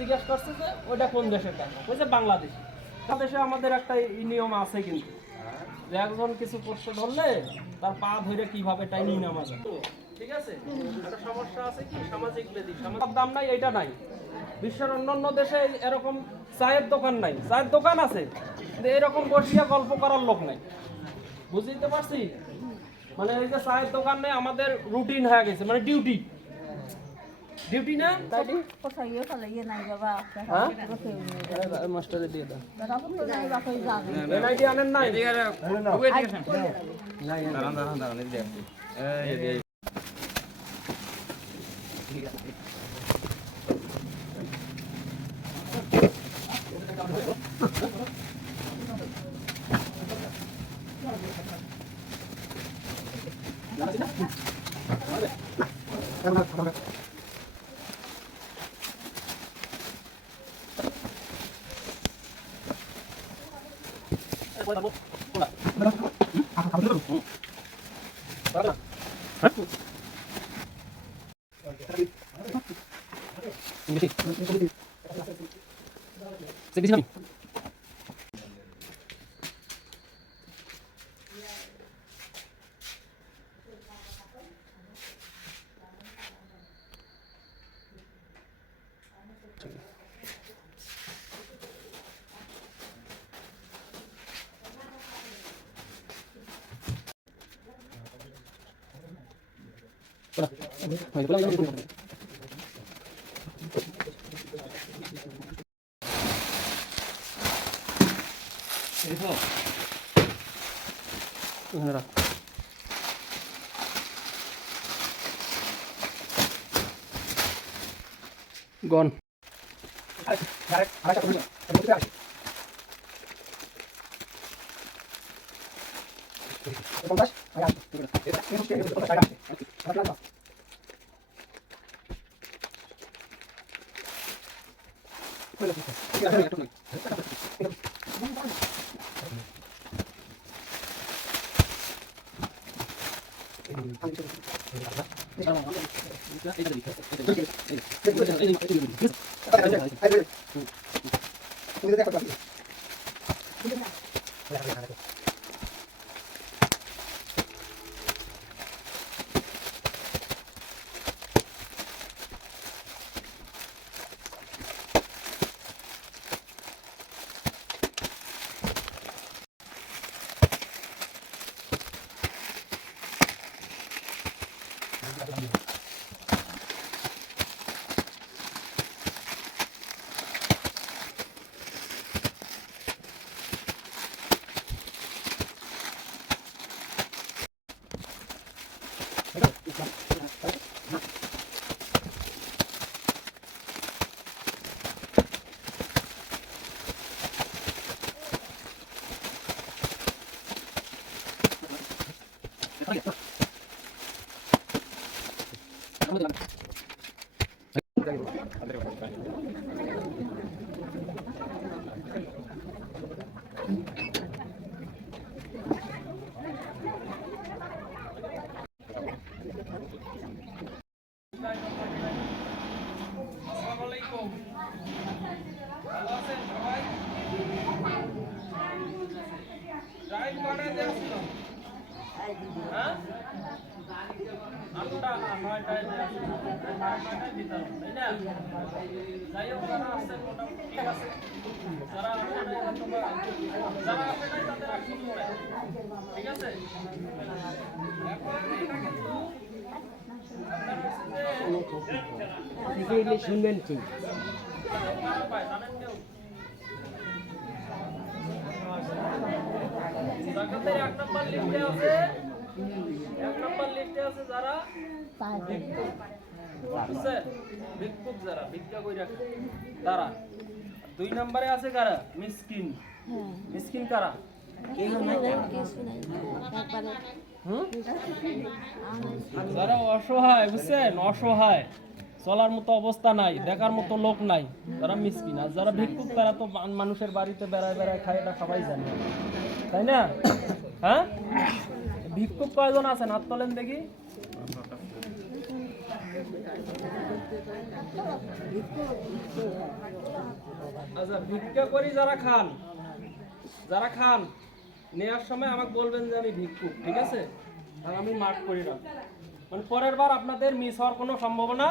জিজ্ঞেস করছে যে ওইটা কোন দেশের টাকা, ওই যে বাংলাদেশ। বাংলাদেশে আমাদের একটা নিয়ম আছে কিন্তু, যে একজন কিছু প্রশ্ন ধরলে তার পা ধরে কিভাবে টাইনি নামা যায়, ঠিক আছে? একটা সমস্যা আছে কি সামাজিক ব্যাধি, সামাজিক দাম নাই, এটা নাই। বিশ্বের অন্যান্য দেশে এরকম চায়ের দোকান নাই, চায়ের দোকান আছে কিন্তু এরকম বসিয়া গল্প করার লোক নাই। বুঝতে পারছি? মানে এই যে চায়ের দোকান নেই, আমাদের রুটিন হয়ে গেছে, মানে ডিউটি ডিউটি না তাই মাস্টারে দিয়ে দাও। এনআইডি আনেন নাই? গন শুনবেন কি এক নম্বর লিস্টে আছে যারা ভিক্ষুক, যারা ভিক্ষা করে রাখে তারা। 2 নম্বরে আছে কারা? মিসকিন। মিসকিন কারা? যারা অসহায়, বুঝছেন? অসহায়, চলার মতো অবস্থা নাই, দেখার মতো লোক নাই, তারা মিসকিন। আর যারা ভিক্ষুক তারা তো মানুষের বাড়িতে বেড়ায় বেড়ায় খায়, এটা সবাই জানে, তাই না? হ্যাঁ, ভিক্ষুক কয়জন আছেন হাত তোলেন দেখি। আচ্ছা ভিক্ষা করি যারা খান নেওয়ার সময় আমাকে বলবেন যে আমি ভিক্ষুক, ঠিক আছে? আর আমি মার্ক করি না, মানে পরের বার আপনাদের মিস হওয়ার কোনো সম্ভাবনা,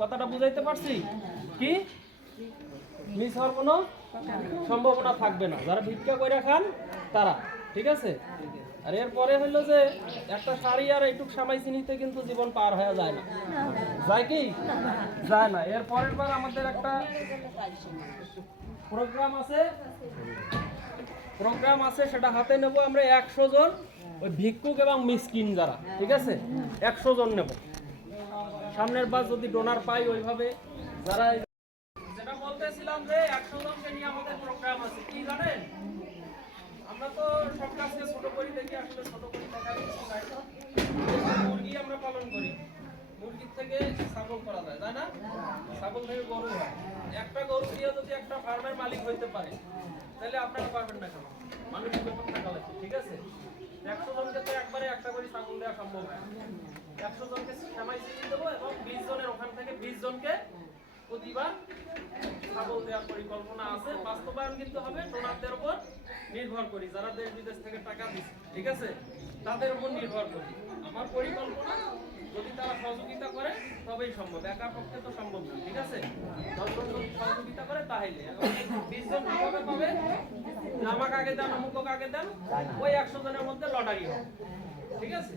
কথাটা বুঝাইতে পারছি কি? মিস হওয়ার কোনো সম্ভাবনা থাকবে না যারা ভিক্ষা করে খান তারা, ঠিক আছে? আর এরপরে হলো যে একটা শাড়ি আর এইটুক সামাই চিনিতে কিন্তু জীবন পার হয়ে যায় না, যায় কি? যায় না। এর পরের বার আমাদের একটা প্রোগ্রাম আছে, সেটা হাতে নেব আমরা 100 জন ওই ভিক্ষুক এবং মিসকিন যারা, ঠিক আছে? 100 জন নেব। সামনের বার যদি ডোনার পাই ওইভাবে যারা, যেটা বলতেছিলাম যে 100 জনকে নিয়ে আমাদের প্রোগ্রাম আছে, কি জানেন? আমরা তো সব কাজকে ছোট করি দেখি, আসলে ছোট করি দেখা মুরগি আমরা পালন করি, মুরগির থেকে ছাগল করা যায়, তাই না? ছাগল থেকে গরু হয়। একটা গরু দিয়ে যদি একটা ফার্মের মালিক হইতে পারে, তাহলে আপনারা পারবেন না কেন? মানুষের ব্যাপার থাকা লাগবে, ঠিক আছে? 100 জনকে তো একবারে একটা করে ছাগল দেওয়া সম্ভব হয়। 100 জনকে সেমাই চিনি দেবো এবং 20 জনের ওখান থেকে 20 জনকে প্রতিবার ছাগল দেওয়ার পরিকল্পনা আছে। বাস্তবায়ন কিন্তু হবে ডোনারদের উপর নির্ভর করি, যারা দেশ বিদেশ থেকে টাকা দিচ্ছে, ঠিক আছে? তাদের উপর নির্ভর করি। আমার পরিকল্পনা যদি তারা সহযোগিতা করে তবেই সম্ভব, একা পক্ষে তো সম্ভব না, ঠিক আছে? 10 জন যদি সহযোগিতা করে তাহলে 20 জন কিভাবে পাবে? আমাকে আগে দেন, অমুক আগে দেন, ওই 100 জনের মধ্যে লটারি হবে, ঠিক আছে?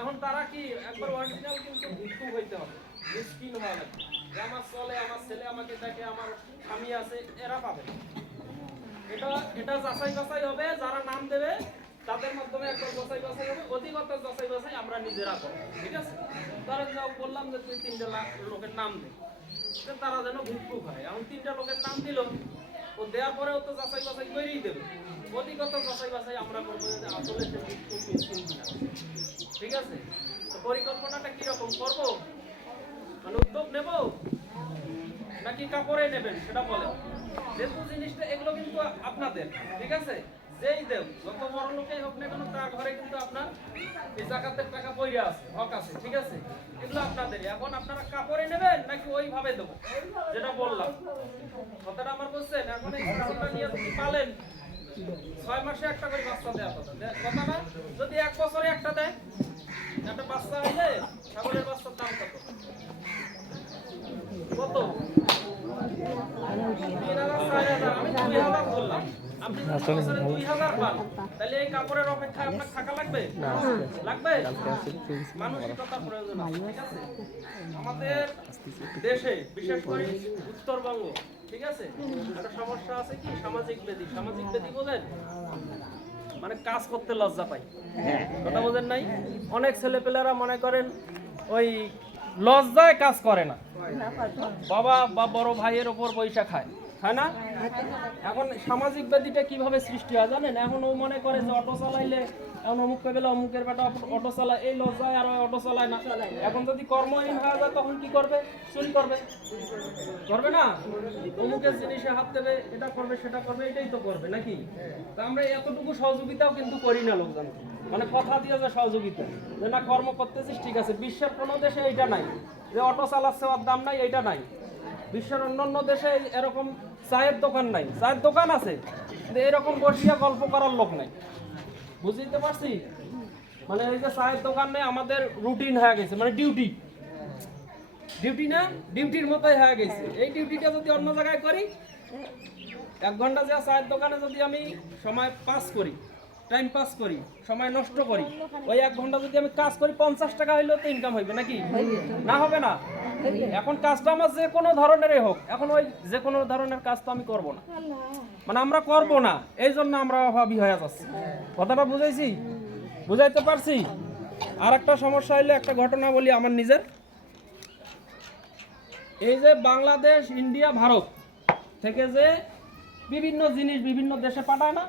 এখন তারা কি একবার অরিজিনাল কিন্তু ভিক্ষুক হইতে হবে, মিসকিন হওয়া লাগবে, যে আমার চলে, আমার ছেলে আমাকে দেখে, আমার স্বামী আছে, এরা পাবে। এটা যাচাই বাছাই হবে, যারা নাম দেবে তাদের মাধ্যমে একবার যাচাই বাছাই হবে, অধিকতর যাচাই বাছাই আমরা নিজেরা করব, ঠিক আছে? তারা যাও বললাম যে তুই 3টা লোকের নাম দে, তারা যেন ভিক্ষুক হয়। এখন 3টা লোকের নাম দিল, ও দেওয়ার পরেও তো যাচাই বাছাই করেই দেবে, অধিকতর যাচাই বাছাই আমরা করবো যে আসলে সে ভিক্ষুক মিসকিন কিনা, ঠিক আছে? তো পরিকল্পনাটা কিরকম করবো, মানে উদ্যোগ নেব নাকি কাপড়ে নেবেন সেটা বলেন। যেহেতু জিনিসটা এগুলো কিন্তু আপনাদের, ঠিক আছে? যেই দেব, যত বড় লোকেই হোক না কেন, তার ঘরে কিন্তু আপনার এই জাকাতের টাকা পয়রা আছে, হক আছে, ঠিক আছে? এগুলো আপনাদের। এখন আপনারা কাপড়ে নেবেন নাকি ওইভাবে দেবো যেটা বললাম, কথাটা আমার বলছেন? এখন এই ছাগলটা নিয়ে যদি পালেন 6 মাসে একটা করে বাচ্চা দেওয়া কথা না? যদি 1 বছরে একটা দেয়, একটা বাচ্চা হইলে ছাগলের বাচ্চার দাম কত? কত? 3,000 আমি 2,000 বললাম, আপনি যদি বছরে 2,000 পান, তাহলে এই কাপড়ের অপেক্ষায় আপনার থাকা লাগবে? লাগবে? মানসিকতার প্রয়োজন আছে, ঠিক আছে? আমাদের দেশে বিশেষ করে উত্তরবঙ্গ, ঠিক আছে, একটা সমস্যা আছে কি? সামাজিক ব্যাধি। সামাজিক ব্যাধি বোঝেন? মানে কাজ করতে লজ্জা পাই, কথা বোঝেন নাই? অনেক ছেলেপেলেরা মনে করেন ওই লজ্জায় কাজ করে না, বাবা বা বড় ভাইয়ের ওপর পয়সা খায়, তাই না? এখন সামাজিক ব্যাধিটা কিভাবে সৃষ্টি হয় জানেন? এখন ও মনে করে যে অটো চালাইলে, এখন অমুককে গেলে অমুকের বেটা অটো চালায়, এই লজ্জায় আর অটো চালায় না। এখন যদি কর্মহীন হয়ে যায় তখন কি করবে? চুরি করবে, করবে না? অমুকের জিনিসে হাত দেবে, এটা করবে সেটা করবে, এটাই তো করবে নাকি? তা আমরা এতটুকু সহযোগিতাও কিন্তু করি না লোকজন, মানে কথা দিয়ে যে সহযোগিতা, যে না কর্ম করতেছিস ঠিক আছে। বিশ্বের কোনো দেশে এইটা নাই যে অটো চালাচ্ছে ওর দাম নাই, এইটা নাই। বিশ্বের অন্যান্য দেশে এরকম চায়ের দোকান নাই, চায়ের দোকান আছে কিন্তু এরকম বসিয়া গল্প করার লোক নাই, বুঝতে পারছি? মানে এই যে চায়ের দোকান নেই, আমাদের রুটিন হয়ে গেছে, মানে ডিউটি না, ডিউটির মতোই হয়ে গেছে। এই ডিউটিটা যদি অন্য জায়গায় করি, 1 ঘন্টা যা চায়ের দোকানে যদি আমি সময় পাস করি, টাইম পাস করি, সময় নষ্ট করি, ওই 1 ঘন্টা যদি আমি কাজ করি 50 টাকা হইলেও তো ইনকাম হইবে নাকি? না হবে না? এখন কাজটা আমার যে কোনো ধরনেরই হোক, এখন ওই যে কোনো ধরনের কাজ তো আমি করব না, মানে আমরা করব না, এই জন্য আমরা অভাবী হয়ে যাচ্ছি। কথাটা বুঝাইছি? বুঝাইতে পারছি? আর একটা সমস্যা হইলে একটা ঘটনা বলি আমার নিজের। এই যে বাংলাদেশ, ইন্ডিয়া, ভারত থেকে যে বিভিন্ন জিনিস বিভিন্ন দেশে পাঠায় না,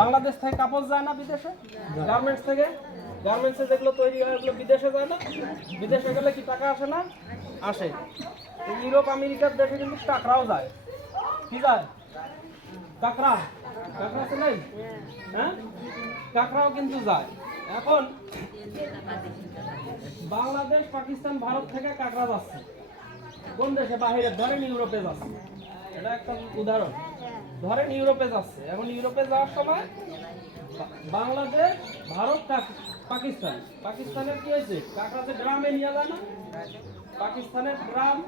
বাংলাদেশ থেকে কাপড় যায় না বিদেশে, গার্মেন্টস থেকে, গার্মেন্টসে যেগুলো তৈরি হয় ওগুলো বিদেশে যায় না, বিদেশে গেলে কি টাকা আসে না? আসে। ইউরোপ আমেরিকার দেশে কিন্তু টাকরাও যায়, কি যায়? কাঁকড়া, কাঁকড়া আছে নাই? হ্যাঁ, কাঁকড়াও কিন্তু যায়। এখন বাংলাদেশ, পাকিস্তান, ভারত থেকে কাঁকড়া যাচ্ছে কোন দেশে? বাহিরে, ধরেন ইউরোপে যাচ্ছে। এটা একটা উদাহরণ। ধরেন ইউরোপে যাচ্ছে, এখন ইউরোপে যাওয়ার সময় বাংলাদেশ, ভারত, পাকিস্তান, পাকিস্তানের কি হয়েছে কাঁকড়া যে ড্রামে নিয়ে যায় না, পাকিস্তানের ড্রাম,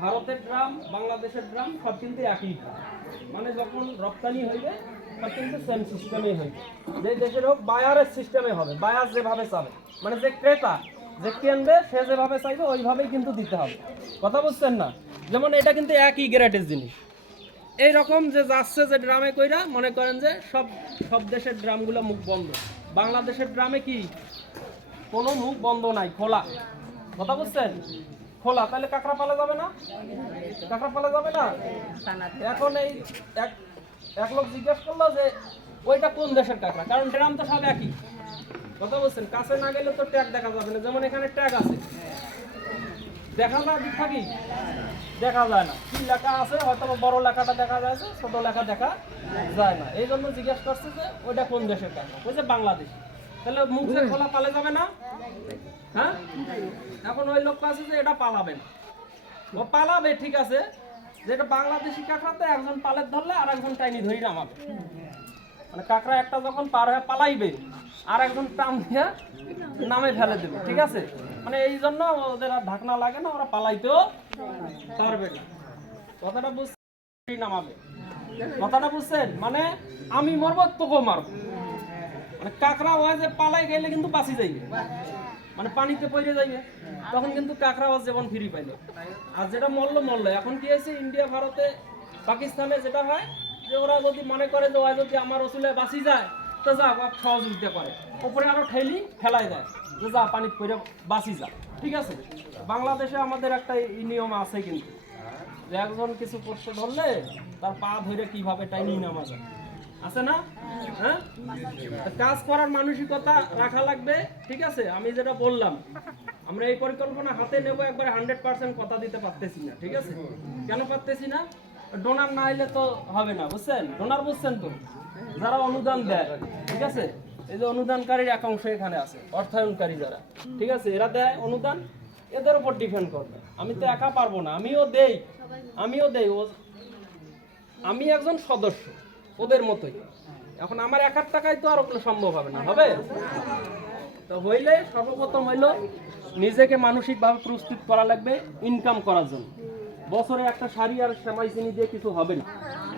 ভারতের ড্রাম, বাংলাদেশের ড্রাম সব কিন্তু একই, মানে যখন রপ্তানি হইবে সব কিন্তু সেম সিস্টেমে হইবে, যে দেশের হোক বায়ারের সিস্টেমে হবে, বায়ার যেভাবে চাবে, মানে যে ক্রেতা যে কিনবে সে যেভাবে চাইবে ওইভাবেই কিন্তু দিতে হবে। কথা বুঝছেন না? যেমন এটা কিন্তু একই গ্রেডের জিনিস, এই রকম যে যাচ্ছে যে ড্রামে কইরা, মনে করেন যে সব দেশের ড্রামগুলো মুখ বন্ধ, বাংলাদেশের ড্রামে কি কোনো মুখ বন্ধ নাই, খোলা। কথা বুঝছেন? খোলা, তাহলে কাঁকড়া পালা যাবে না, কাঁকড়া পালা যাবে না। এখন এই এক লোক জিজ্ঞেস করলো যে ওইটা কোন দেশের কাঁকড়া, কারণ ড্রাম তো সব একই। কথা বলছেন, কাছে না গেলে তো ট্যাগ দেখা যাবে না, যেমন এখানে ট্যাগ আছে, দেখা না থাকি দেখা যায় না, কি লেখা আছে হয়তো বড় লেখাটা দেখা যায়, ছোট লেখা দেখা যায় না, এই জন্য জিজ্ঞেস করছে যে ওইটা কোন দেশের কাঁকড়া, বলছে বাংলাদেশ। তাহলে মুখ যে খোলা পালে যাবে না, হ্যাঁ? এখন ওই লোক আছে যে এটা পালাবে না, ও পালাবে ঠিক আছে, যেটা বাংলাদেশি কাঁকড়াতে একজন পালের ধরলে আর একজন টাইনি ধরি নামাবে, মানে কাঁকড়া একটা যখন পার হয়ে পালাইবে আর একজন টান দিয়ে নামে ফেলে দেবে, ঠিক আছে? মানে এই জন্য ওদের আর ঢাকনা লাগে না, ওরা পালাইতেও পারবে না। কথাটা বুঝছেন? নামাবে, কথাটা বুঝছেন? মানে আমি মরবো তোকেও মারবো, মানে কাঁকড়া হয় যে পালাই গেলে কিন্তু বাঁচি যাইবে, মানে পানিতে পড়ে যাইবে, তখন কিন্তু কাঁকড়া ওর জীবন ফিরি পাইলো, আর যেটা মরলো মরলো। এখন কি হয়েছে, ইন্ডিয়া, ভারতে, পাকিস্তানে যেটা হয় যে ওরা যদি মনে করে যে ওই যদি আমার রসুলে বাঁচি যায় তো যা সহযোগিতা করে, উপরে আরো ঠেলি ফেলাই দেয় যে যা পানি পড়ে বাঁচি যা, ঠিক আছে? বাংলাদেশে আমাদের একটা নিয়ম আছে কিন্তু, যে একজন কিছু করতে ধরলে তার পা ধরে কিভাবে টাইনি নামা যায়, আছে না? হ্যাঁ, কাজ করার মানসিকতা রাখা লাগবে, ঠিক আছে? আমি যেটা বললাম, আমরা এই পরিকল্পনা হাতে নেব, একবারে 100% কথা দিতে পারতেছি না, ঠিক আছে? কেন পারতেছি না? ডোনার না হইলে তো হবে না, বুঝছেন? ডোনার বুঝছেন তো, যারা অনুদান দেয়, ঠিক আছে? এই যে অনুদানকারীর একাংশ এখানে আছে, অর্থায়নকারী যারা, ঠিক আছে? এরা দেয় অনুদান, এদের উপর ডিপেন্ড করবে। আমি তো একা পারবো না, আমিও দেই, আমি একজন সদস্য ওদের মতোই। এখন আমার একার টাকায় তো আর ওগুলো সম্ভব হবে না, হবে? তো হইলে সর্বপ্রথম হইলো নিজেকে মানসিকভাবে প্রস্তুত করা লাগবে ইনকাম করার জন্য। বছরে একটা শাড়ি আর সেমাই চিনি দিয়ে কিছু হবে না,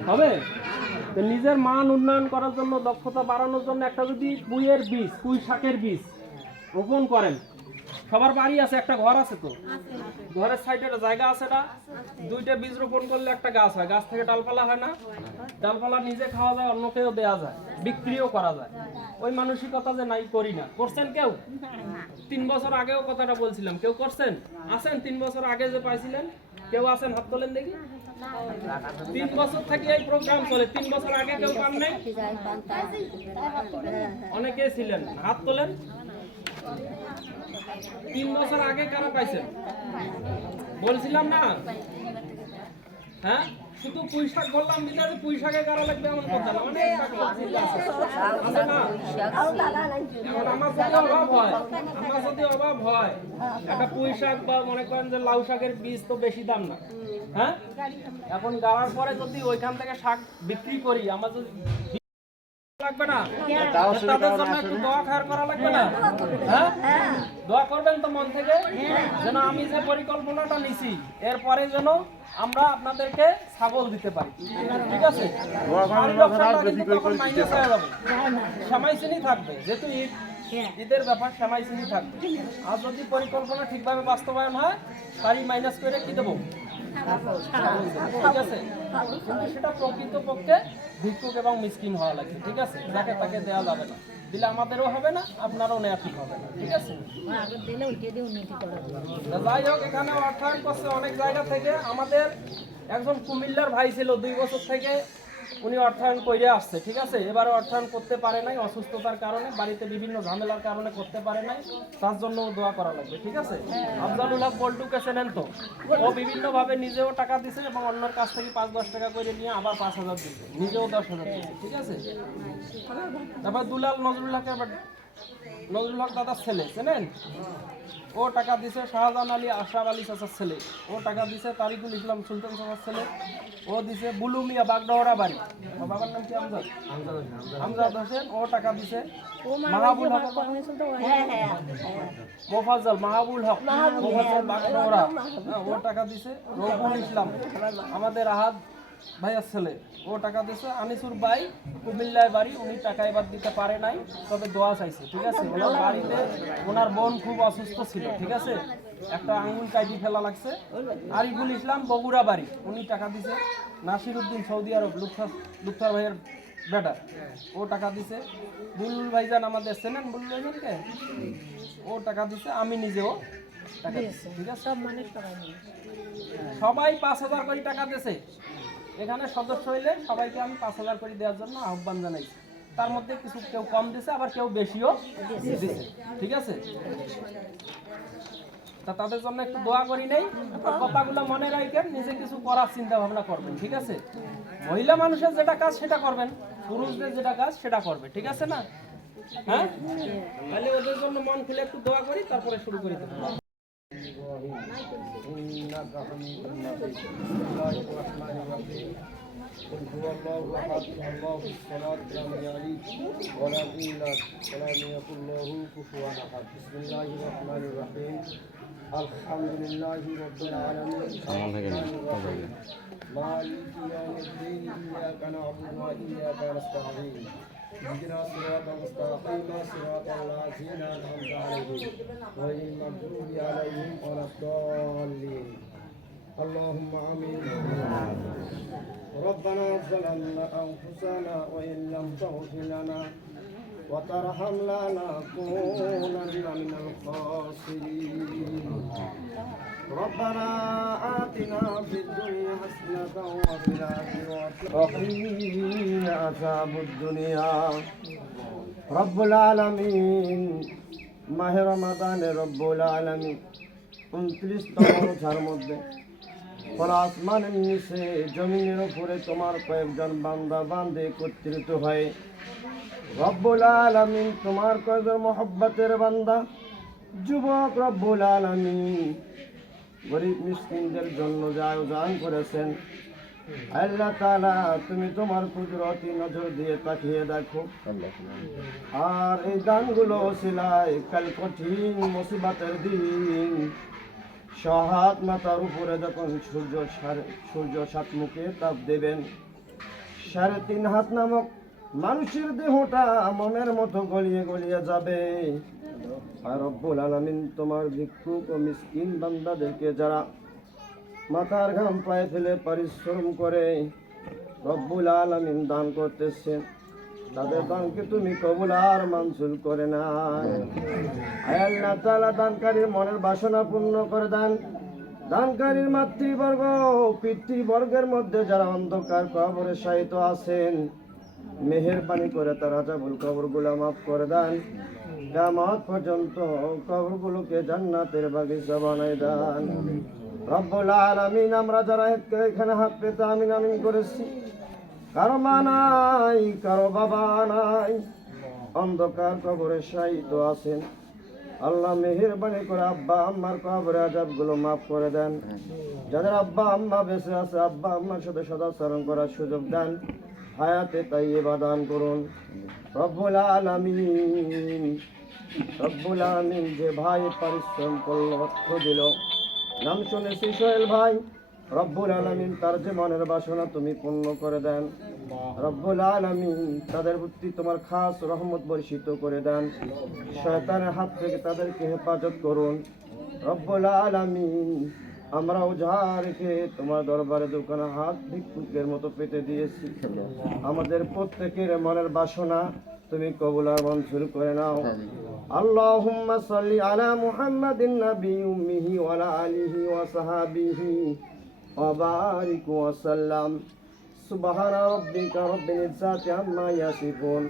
হবে? তো নিজের মান উন্নয়ন করার জন্য, দক্ষতা বাড়ানোর জন্য একটা যদি পুঁইয়ের বীজ, পুঁই শাকের বীজ রোপণ করেন, সবার বাড়ি আছে, একটা ঘর আছে, তো ঘরের সাইডে জায়গা আছে না, দুইটা বীজ রোপণ করলে একটা গাছ হয়, গাছ থেকে ডালপালা হয় না, ডালপালা নিজে খাওয়া যায়, অন্যকেও দেওয়া যায়, বিক্রিও করা যায়। ওই মানসিকতা যে নাই, করি না। করছেন কেউ? 3 বছর আগেও কথাটা বলছিলাম, কেউ করছেন? আছেন 3 বছর আগে যে পাইছিলেন, কেউ আছেন? হাত তোলেন দেখি। 3 বছর থেকে এই প্রোগ্রাম চলে, 3 বছর আগে কেউ পান নাই? অনেকে ছিলেন, হাত তোলেন। 3 বছর আগে কারা পাইছেন? বলছিলাম না? হ্যাঁ, শুধু পুঁই শাক বললাম, বিধাতে পুঁই শাকে কারা লাগবে এমন কথা না, মানে আমার যদি অভাব হয় একটা পুঁই শাক বা মনে করেন যে লাউ শাকের বীজ তো বেশি দাম না, হ্যাঁ? এখন গাড়ার পরে যদি ওইখান থেকে শাক বিক্রি করি, আমার যদি লাগবে না, তাদের জন্য একটু দোয়া খায়ের করা লাগবে না? হ্যাঁ, দোয়া করবেন তো মন থেকে, যেন আমি যে পরিকল্পনাটা নিছি এরপরে যেন আমরা আপনাদেরকে ছাগল দিতে পারি, ঠিক আছে? সেমাই চিনি থাকবে, যেহেতু ঈদের ব্যাপার, সেমাই চিনি থাকবে। আর যদি পরিকল্পনা ঠিকভাবে বাস্তবায়ন হয়, তারই মাইনাস করে কি দেবো, ঠিক আছে? কিন্তু সেটা প্রকৃতপক্ষে ভিক্ষুক এবং মিসকিন হওয়া লাগবে, ঠিক আছে? যাকে তাকে দেওয়া যাবে না, দিলে আমাদেরও হবে না, আপনারও নেওয়া ঠিক হবে না, ঠিক আছে? যাই হোক, এখানে অর্থায়ন করছে অনেক জায়গা থেকে। আমাদের একজন কুমিল্লার ভাই ছিল 2 বছর থেকে, উনি অর্থায়ন করে আসছে, ঠিক আছে? এবারে অর্থায়ন করতে পারে নাই, অসুস্থতার কারণে, বাড়িতে বিভিন্ন ঝামেলার কারণে করতে পারে নাই, তার জন্য দোয়া করা লাগবে, ঠিক আছে? আফজালুল হক বল্টুকে চেনেন তো? ও বিভিন্নভাবে নিজেও টাকা দিছে এবং অন্যের কাছ থেকে 5-10 টাকা করে নিয়ে আবার 5,000 দিচ্ছে, নিজেও 10,000 দিচ্ছে, ঠিক আছে? তারপর দুলাল নজরুল হকের নজরুল হক দাদার ছেলে, চেনেন? ও টাকা দিছে। শাহজাহান আলী আশরাফ আলী চাচার ছেলে, ও টাকা দিছে। তারিকুল ইসলাম সুলতান চাচার ছেলে, ও দিছে। বুলু মিয়া বাগডহরা বাড়ি, বাবার নাম কি? আমজাদ, আমজাদ হোসেন, ও টাকা দিছে। মাহবুল হক, মোফাজ্জল মাহবুল হক, মোফাজ্জল বাগডহরা, ও টাকা দিছে। রবুল ইসলাম আমাদের আহাদ ভাইয়ার ছেলে, ও টাকা দিছে। আনিসুর ভাই কুমিল্লায় বাড়ি, উনি টাকা এবার দিতে পারে নাই, তবে দোয়া চাইছে। ঠিক আছে, ওনার বাড়িতে ওনার বোন খুব অসুস্থ ছিল। ঠিক আছে, একটা আঙ্গুল কাটি ফেলা লাগছে। আরিফুল ইসলাম বগুড়া বাড়ি, উনি টাকা দিছে। নাসির উদ্দিন সৌদি আরব, লুৎফার ভাইয়ের বেটা, ও টাকা দিছে। বুলবুল ভাইজান আমাদের চেনেন? বুলবুল ভাইজানকে, ও টাকা দিছে। আমি নিজেও টাকা দিছি। ঠিক আছে, সবাই 5,000 করে টাকা দিছে। এখানে সদস্য হইলে সবাইকে আমি 5,000 করে দেওয়ার জন্য আহ্বান জানাইছি। তার মধ্যে কিছু কেউ কম দিছে, আবার কেউ বেশিও দিছে। ঠিক আছে, তা তাদের জন্য একটু দোয়া করি নেই। কথাগুলো মনে রাখেন, নিজে কিছু করার চিন্তা ভাবনা করবেন। ঠিক আছে, মহিলা মানুষের যেটা কাজ সেটা করবেন, পুরুষদের যেটা কাজ সেটা করবে। ঠিক আছে না? হ্যাঁ, তাহলে ওদের জন্য মন খুলে একটু দোয়া করি, তারপরে শুরু করি দেবো। قل هو الله احد الله الصمد لم يلد ولم يولد ولم يكن له كفوا احد بسم الله الرحمن الرحيم الحمد لله رب العالمين مالك يوم الدين اياك نعبد واياك نستعين اهدنا الصراط المستقيم صراط الذين انعمت عليهم غير المغضوب عليهم ولا الضالين اللهم امين ربنا ظلمنا انفسنا وان لم تغفر لنا وترحمنا لنكونن من الخاسرين ربنا آتنا في الدنيا حسنة وفي الآخرة وقنا عذاب الدنيا رب العالمين মাহ রমাদানে রব্বুল আলামিন 29তম রোজার মধ্যে ফল আসমানের নিচে জমিনের উপরে তোমার কয়েকজন বান্দা বান্দে একত্রিত হয়। রব্বুল আলামিন তোমার কয়েকজন মহব্বতের বান্দা যুবক রব্বুল আলামিন গরিব মিসকিনদের জন্য যে আয়োজন করেছেন, আল্লাহ তাআলা তুমি তোমার কুদরতি নজর দিয়ে তাকিয়ে দেখো। আর এই দানগুলো ওসিলায় কাল কঠিন মুসিবতের দিন সহাত মাথার উপরে যখন সূর্য সাতমুখে তাপ দেবেন, 3.5 হাত নামক মানুষের দেহটা মনের মতো গলিয়ে গলিয়ে যাবে। আর রব্বুল আলামিন তোমার ভিক্ষুক ও মিসকিন বান্দাদেরকে যারা মাথার ঘাম পায়ে ফেলে পরিশ্রম করে রব্বুল আলামিন দান করতেছেন, তাদের দানকে তুমি কবুল আর মঞ্জুর করে না। আল্লাহ তাআলা দানকারীর মনের বাসনা পূর্ণ করে দেন। দানকারীর মাতৃবর্গ পিতৃবর্গের মধ্যে যারা অন্ধকার কবরে শায়িত আছেন, মেহেরবানি করে তার আযাবুল কবরগুলো মাফ করে দেন। কিয়ামত পর্যন্ত কবরগুলোকে জান্নাতের বাগিচা বানায় দেন। রব্বুল আলামিন আমরা যারা এখানে হাত পেতে আমিন আমিন করেছি, কারো মা নাই, কারো বাবা নাই, অন্ধকার কবরে শায়িত আছেন, আল্লাহ মেহেরবানি করে আব্বা আম্মার কবরের আযাবগুলো মাফ করে দেন। যাদের আব্বা আম্মা বেঁচে আছে, আব্বা আম্মার সাথে সদাচরণ করার সুযোগ দেন, হায়াতে তাইয়্যিবা দান করুন। রব্বুল আলামিন রব্বুল আলামিন যে ভাই পরিশ্রম করলো, অর্থ দিল, নাম শুনেছি সোহেল ভাই, রব্বুল আলামিন তার যে মনের বাসনা তুমি পূর্ণ করে দেন। রব্বুল আলামিন তাদের প্রতি তোমার খাস রহমত বর্ষিত করে দেন। শয়তানের হাত থেকে তাদেরকে হেফাজত করুন। রব্বুল আলামিন আমরা ওঝা রেখে তোমার দরবারে দোকানে হাত ভিক্ষুকের মতো পেতে দিয়েছি, আমাদের প্রত্যেকের মনের বাসনা তুমি কবুল আর মঞ্জুর করে নাও। আল্লাহুম্মা সাল্লি আলা মুহাম্মাদিন নবী উম্মিহি ওয়া আলা আলিহি ওয়া সাহাবিহি ওয়া বারিক ওয়া সাল্লাম। সুবহানা রাব্বিকা রাব্বিল ইজ্জাতি আম্মা ইয়াসিফুন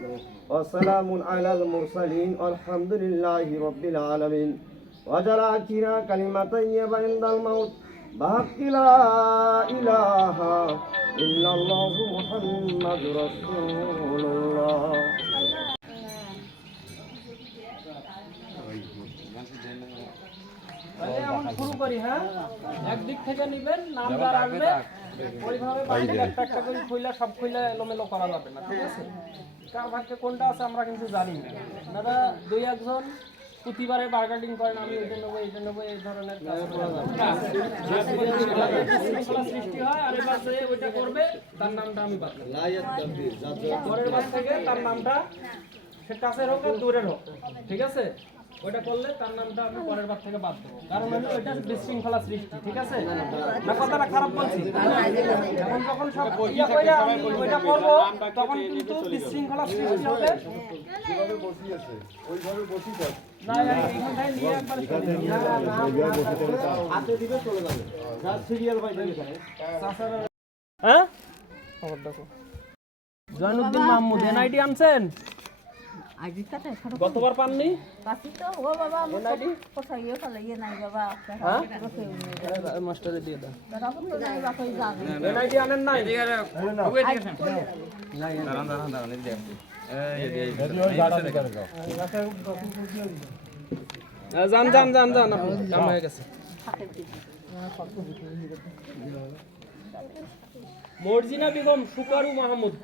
ওয়া সালামুন আলাল মুরসালিন আলহামদুলিল্লাহি রাব্বিল আলামিন। ওয়াজাল আখিরা কালিমা তাইয়্যিবা ইনদাল মাউত বাহাক্কি লা ইলাহা ইল্লাল্লাহু মুহাম্মাদুর রাসূলুল্লাহ। তাহলে এখন শুরু করি। হ্যাঁ, একদিক থেকে নেবেন, নামদার আসবে ওইভাবে বান্ডিল একটা একটা করে খুইলা সব খুইলা এলোমেলো করা যাবে না, ঠিক আছে? কার ভাগ্যে কোনটা আছে আমরা কিন্তু জানি না। আপনারা দুই একজন প্রতিবারে বার্গেনিং করেন, আমি এটা নেবো এই ধরনের কাজ করা যাবে না। শৃঙ্খলা সৃষ্টি হয়, আর এবার যে ওইটা করবে তার নামটা আমি বাদ দেব। পরের বার থেকে তার নামটা সে কাছের হোক আর দূরের হোক, ঠিক আছে? ওইটা করলে তার নামটা আমি পরের বার থেকে বাদ দেবো, কারণ আমি ওইটা বিশৃঙ্খলা সৃষ্টি, ঠিক আছে? না কথাটা খারাপ বলছি? এখন যখন সব ইয়া কইরা আমি ওইটা করবো, তখন কিন্তু বিশৃঙ্খলা সৃষ্টি হবে। না, এইখানটায় নিয়ে একবার হাতে দিবে চলে যাবে। সিরিয়াল বাই হ্যাঁ, খবর দেখো। জয়নুদ্দিন মাহমুদ এনআইডি আনছেন? গতবার পাননি? মাস্টারে দিয়ে দেন। এনআইডি আনেন নাই? যান যান যান যান, কাম হয়ে গেছে। মর্জিনা বেগম, সুকারু মাহমুদ।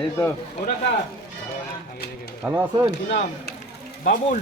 এই তো ভালো আছেন? কি নাম? বাবুল।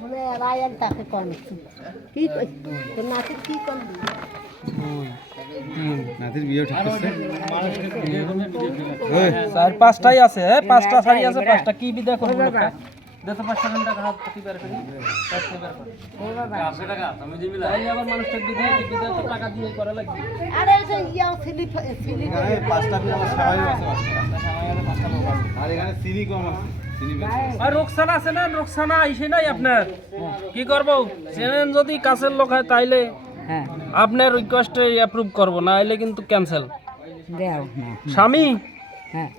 বলে রায়াল তাকে করছি কি তোর নাচের কি করবি নাতির বিয়ে ঠিক করছে। চার পাঁচটাই আছে, পাঁচটা শাড়ি আছে, পাঁচটা কি বিদা করবো লোকটা? দেখো 500 টাকা হাত কি বের করি, 500 বের করি। 500 টাকা তুমি দিবি না? তাইলে আবার মানুষটা বিদা তো টাকা দিয়ে করা লাগবে। আরে ওই যে ইয়াও স্লিপ এখানে পাঁচটা বিয়ে আমার সবাই আছে, পাঁচটা লোক আছে। আর এখানে চিনি কম আছে, চিনি বেশি। আর রোকসানা আছে না, রোকসানা আইসে নাই আপনার? কি করবো? চেনেন যদি কাছের লোক হয় তাইলে হ্যাঁ আপনার রিকোয়েস্টে অ্যাপ্রুভ করব, না আইলে কিন্তু ক্যান্সেল। দেও স্বামী হ্যাঁ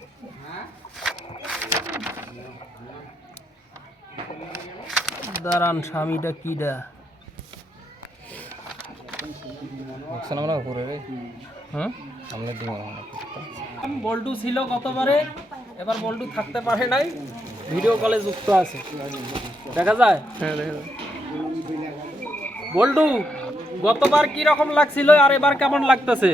দাঁড়ান, স্বামীটা কিডা? হ্যাঁ বল্টু ছিল গতবারে, এবার বল্টু থাকতে পারে নাই, ভিডিও কলে যুক্ত আছে, দেখা যায়। হ্যাঁ দেখা যায়। বল্টু গতবার কি রকম লাগছিল আর এবার কেমন লাগতেছে?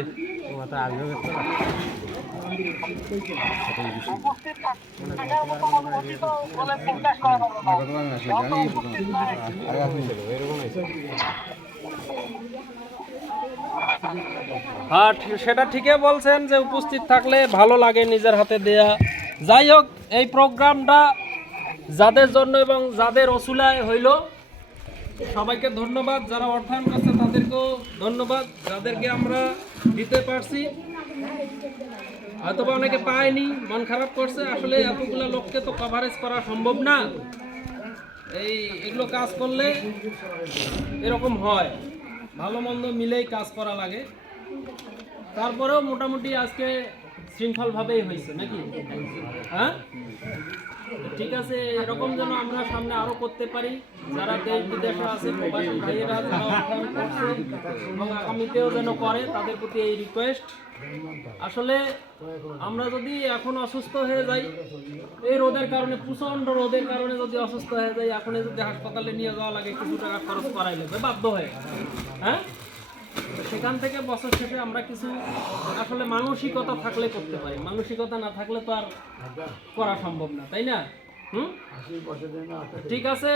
হ্যাঁ সেটা ঠিকই বলছেন যে উপস্থিত থাকলে ভালো লাগে নিজের হাতে দেয়া। যাই হোক, এই প্রোগ্রামটা যাদের জন্য এবং যাদের অসুলায় হইল সবাইকে ধন্যবাদ, যারা অর্থায়ন করছে তাদেরকেও ধন্যবাদ, যাদেরকে আমরা দিতে পারছি। হয়তোবা অনেকে পায়নি, মন খারাপ করছে। আসলে এতগুলো লোককে তো কভারেজ করা সম্ভব না। এগুলো কাজ করলে এরকম হয়, ভালো মন্দ মিলেই কাজ করা লাগে। তারপরেও মোটামুটি আজকে শৃঙ্খলভাবেই হয়েছে নাকি? হ্যাঁ ঠিক আছে, এরকম যেন আমরা সামনে আরো করতে পারি। যারা দেশ বিদেশে আছে, প্রবাসী ভাইয়েরা যারা অর্থায়ন করছে এবং আগামীতেও যেন করে, তাদের প্রতি এই রিকোয়েস্ট। আসলে আমরা যদি এখন অসুস্থ হয়ে যাই, এই রোদের কারণে, প্রচণ্ড রোদের কারণে যদি অসুস্থ হয়ে যাই, এখনই যদি হাসপাতালে নিয়ে যাওয়া লাগে, কিছু টাকা খরচ করাই লাগবে বাধ্য হয়ে। হ্যাঁ সেখান থেকে বছর শেষে আমরা কিছু আসলে মানসিকতা থাকলে করতে পারি, মানসিকতা না থাকলে তো আর করা সম্ভব না, তাই না? ঠিক আছে।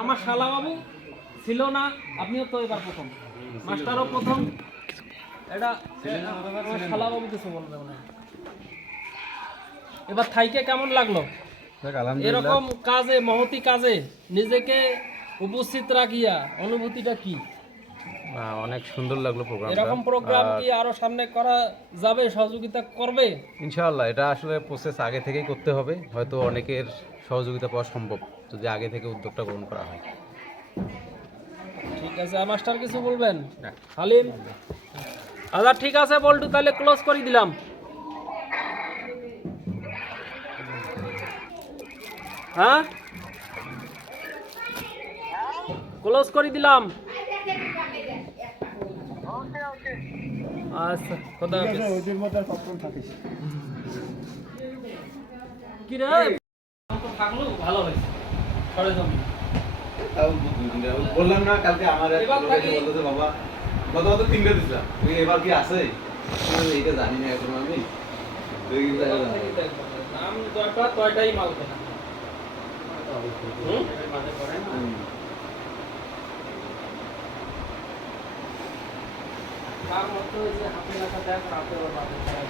আমার শালাবাবু ছিল না, আপনিও তো এবার প্রথম, মাস্টারও প্রথম। এটা আমার শালাবাবু কিছু বলবে না। এবার থাইকে কেমন লাগলো? এরকম কাজে, মহতি কাজে নিজেকে উপস্থিত রাখিয়া অনুভূতিটা কি? অনেক সুন্দর লাগলো প্রোগ্রাম। এরকম প্রোগ্রাম কি আরো সামনে করা যাবে? সহযোগিতা করবে ইনশাআল্লাহ। এটা আসলে প্রসেস আগে থেকেই করতে হবে, হয়তো অনেকের সহযোগিতা পাওয়া সম্ভব যদি আগে থেকে উদ্যোগটা গ্রহণ করা হয়। ঠিক আছে, মাস্টার কিছু বলবেন? হালিম আচ্ছা ঠিক আছে বল্টু, তাহলে ক্লোজ করে দিলাম। হ্যাঁ ক্লোজ করে দিলাম। আচ্ছা খোদা হাফেজ। কি রে তো থাকলো ভালো হয়েছে সরেজমিন। বললাম না কালকে আমার এক এবার লোক এসে থাকি- বলতেছে, বাবা গত বছর 3টা দিছিলাম, তুই এবার কি আছে? এইটা জানি না এখন আমি। তুই কি জানিস না? নাম কয়টাই মাল কেনা হুম? তার মধ্যে ওই যে হাতে রাখা দেখ রাতে ওর বাপে ছাড়া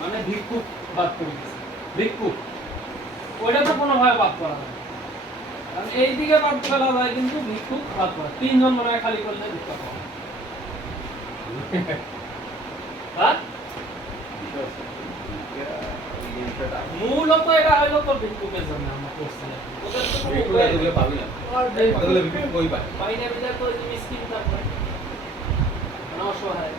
মানে ভিক্ষুক বাদ করে দিচ্ছে ভিক্ষুক ওইটা তো কোনোভাবে বাদ করা যায় না। কারণ এইদিকে বাদ করা যায় কিন্তু ভিক্ষুক বাদ করা 3 জন মনে হয় খালি করলে ভিক্ষা পাওয়া হ্যাঁ মূলত এটা হইলো তো ভিক্ষুকের জন্য আমরা করছি ওদের তো কোনো ভিক্ষুক উপায় এতগুলো পাবি না। নেই। কতগুলো ভিক্ষুক কই পায়? বাইরে বিলে তো ওই যে মিসকিন থাকবে মানে অসহায়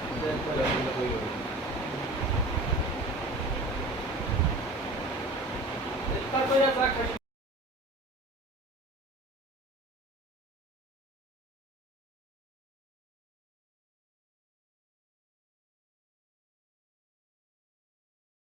তারপরে যা খালি